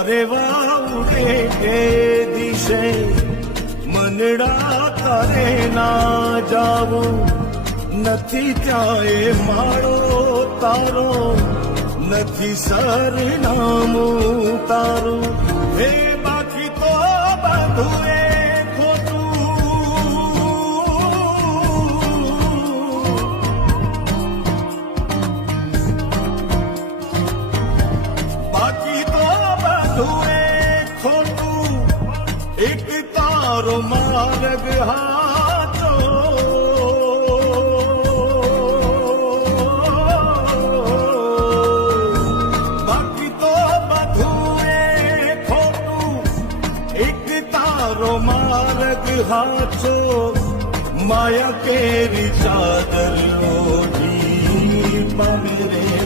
વારે વાવડે એ દિશે મનડા તારે ના જાવું નથી ત્યાં એ માળો તારો નથી સરનામું તારું હે બાકી તો બધું એ એક તારો માર્ગ હાચો બાકી તો બધું એ ખોટું એક તારો માર્ગ હાચો માયા કેરી ચાદર ઓઢી પગરે